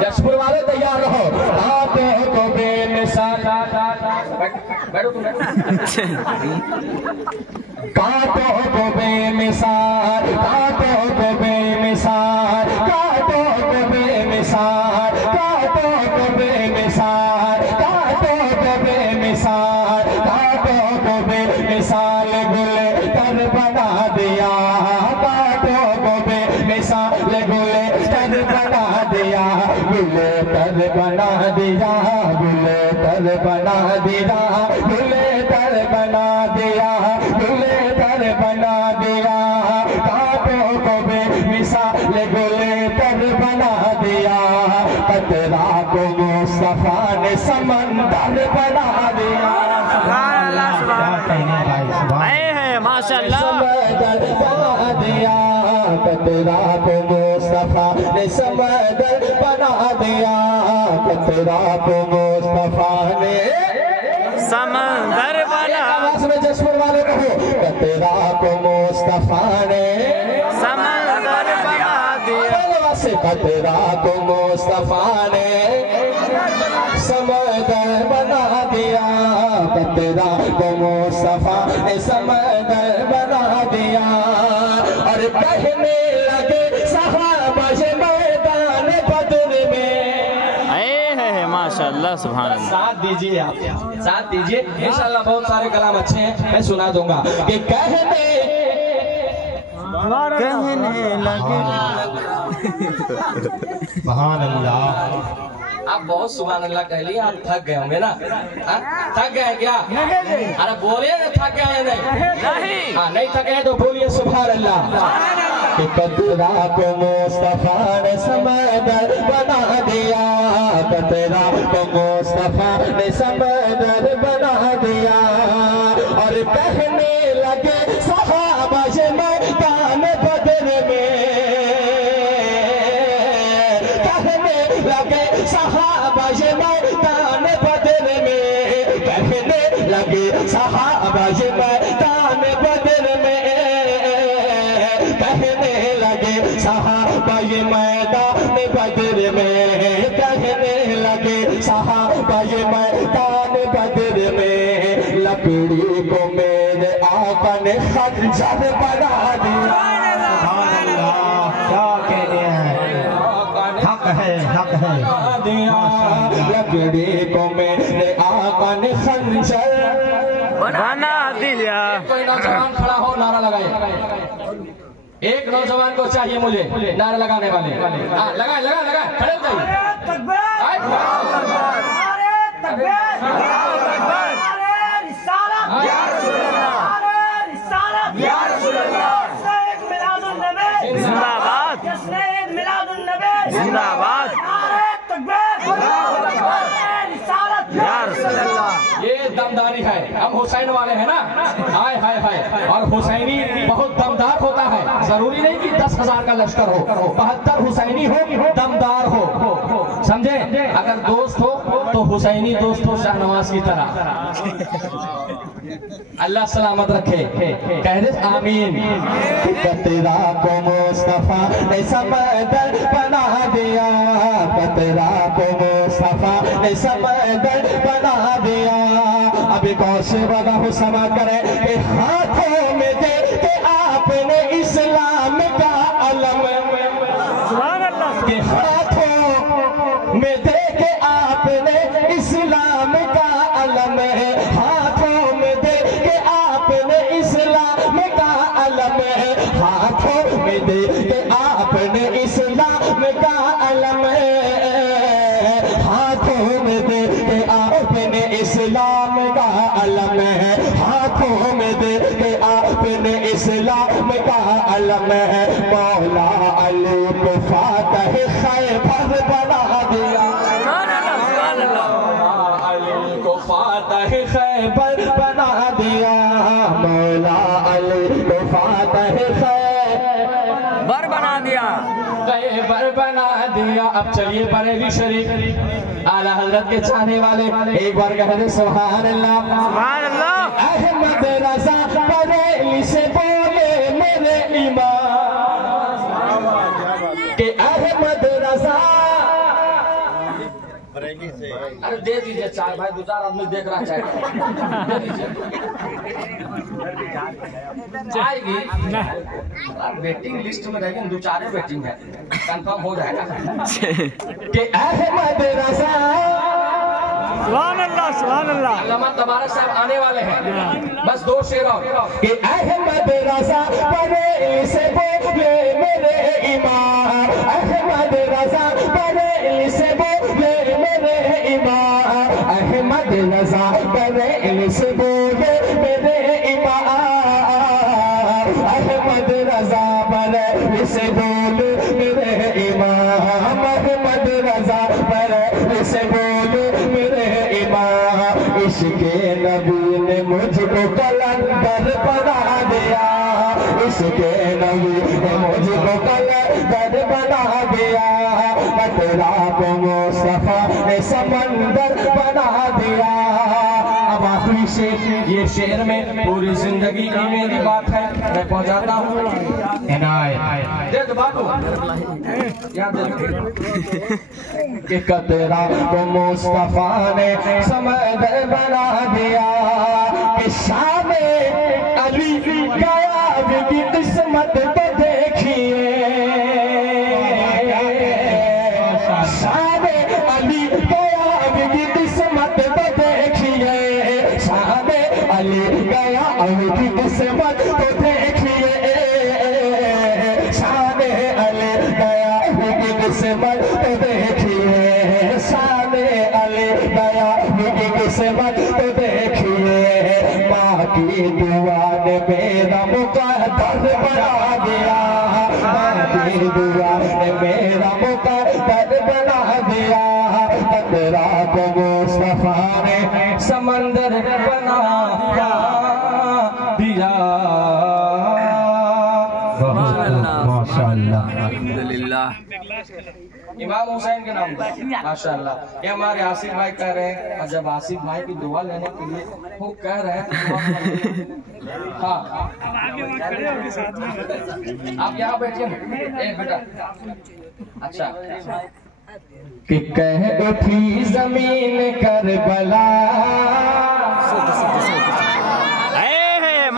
जशपुर वाले तैयार रहो। बातों को बेमिसाल बैठो तुम काटो को बेमिसाल काटो को बेमिसाल काटो को बेमिसाल काटो को बेमिसाल काटो को बेमिसाल काटो को बेमिसाल गुले तर बना दिया काटो को बेमिसाल गुले तर बना दिया गुले तर बना दिया गुले तर बना दिया गुले तर बना दिया गुले तर बना दिया काटो को बेमिसाल गुले तर बना दिया कतरा को मुस्तफा ने समंदर बना दिया माशाअल्लाह समंदर बना दिया कतरा को मुस्तफा ने समंदर बना दिया कतरा को मुस्तफा ने समंदर बना आवाज में जशपुर वाले कहो कतरा को मुस्तफा ने समंदर बना दिया कतरा को मुस्तफा ने समंदर बना दिया कतरा को मुस्तफा ने समंदर बना दिया और कहने लगे सहाबा ये मैदान बदर में है माशाअल्लाह सुभान अल्लाह। साथ दीजिए आप साथ दीजिए इंशाल्लाह बहुत सारे कलाम अच्छे हैं मैं सुना दूंगा कि कहने लगे सुभान अल्लाह। आप बहुत सुभान अल्लाह कह लिए आप थक गए होंगे ना थक गए क्या अरे बोलिए ना थक गए नहीं हाँ नहीं थके हैं तो बोलिए सुभान अल्लाह। कतरा को मुस्तफा ने समंदर बना दिया कतरा को मुस्तफा ने समंदर बना दिया और कहने लगे सहाबा ये मैदान बदर में कहने लगे सहाबा ये मैदान बदर में कहने लगे सहाबा ये मैदान बदर में कहने लगे सहाबा ये मैदान बदर में कहने लगे सहाबा ये मैदान बदर में लकड़ी को मेरे आका ने खंजर बना दिया। क्या कहते हैं हक है लकड़ी को मेरे आका ने खंजर बना दिया। कोई नौजवान खड़ा हो नारा लगाए एक नौजवान को चाहिए मुझे नारा लगाने वाले हाँ लगाए लगाए लगाए खड़े हो जाइए जिंदाबाद जिंदाबाद ये दमदारी है हम हुसैन वाले हैं ना हाय हाय हाय और हुसैनी बहुत दमदार होता है जरूरी नहीं कि 10,000 का लश्कर हो 72 हुसैनी हो दमदार हो समझे अगर दोस्त हो तो हुसैनी दोस्त हो शाहनवाज की तरह अल्लाह सलामत रखे कह दे आमीन। कतरा को मुस्तफा ने समंदर बना दिया कतरा को मुस्तफा ने समंदर बना दिया अभी कौशे वाला हो समा करे कि हाथों में दे के आपने इस्लाम का अलम के हाथों में दे के आपने इस्लाम का अलम हाथों में दे के आपने इस्लाम का अलम हाथों में दे के आपने इस्लाम का अलम हाथों में दे के आपने इस्लाम का अलम है हाथों में दे के आपने इस्लाम का अलम है मौला अली को फातह खैबर बना दिया अली को फातह खैबर बना दिया मौला अली को फातह बर बना दिया खैबर बना दिया। अब चलिए बरेली शरीफ आला हजरत के चाहने वाले एक बार कह दे सुभान अल्लाह सुभान अल्लाह। अहमद रज़ा बरेली से बोले मेरे इमाम कि अहमद रजा। अरे दे दीजिए चाय भाई, 2-4 आदमी देख रहा चाय दे दीजिए। आएगी वेटिंग लिस्ट में रहेगी, 2-4 वेटिंग है, कंफर्म हो जाएगा। कि अहमद रजा। सुभान अल्लाह सुभान अल्लाह। अल्लामा तबारक साहब आने वाले हैं, बस 2 शेर और। कि अहमद रजा बरेली से बोले मेरे इमाम, अहमद रजा बरेली से बोले मेरे इमाम, अहमद रजा बरेली से बोले मेरे इमाम, अहमद रजा बरेली से बोले मेरे इमाम, अहमद रजा बरेली से बोले मेरे इमाम। इसके नबी ने मुझको कलंदर बना दिया, इसके नबी ने मुझको कलंदर बना दिया, कतरा को मुस्तफा ने समंदर बना दिया। अब आखिरी शेर, ये शेर में पूरी जिंदगी की मेरी बात है, मैं पहुंचाता हूँ। दे दो बाबू, याद कि कतरा को मुस्तफा ने समंदर बना दिया, कि शामे अली गायब की किस्मत को देखिए, शामे अली गायब की किस्मत को देखिए, शामे अली गायब की किस्मत को देखिए, शामे अली गायब की किस्मत को देखिए, शामे अली गायब की किस्मत को देखिए। माँ की दुआ ने मेरा मुकद्दर बना दिया, माँ की दुआ ने मेरा मुकद्दर बना दिया, कतरा को मुस्तफा ने समंदर बना दिया। माशाअल्लाह अल्हम्दुलिल्लाह। इमाम हुसैन के नाम पर माशाअल्लाह। ये हमारे आसिफ भाई कह रहे हैं, और जब आसिफ भाई की दुआ लेने के लिए वो कह रहे हैं, हाँ आप यहाँ बैठिए बेटा। अच्छा, कि कह उठी जमीन करबला,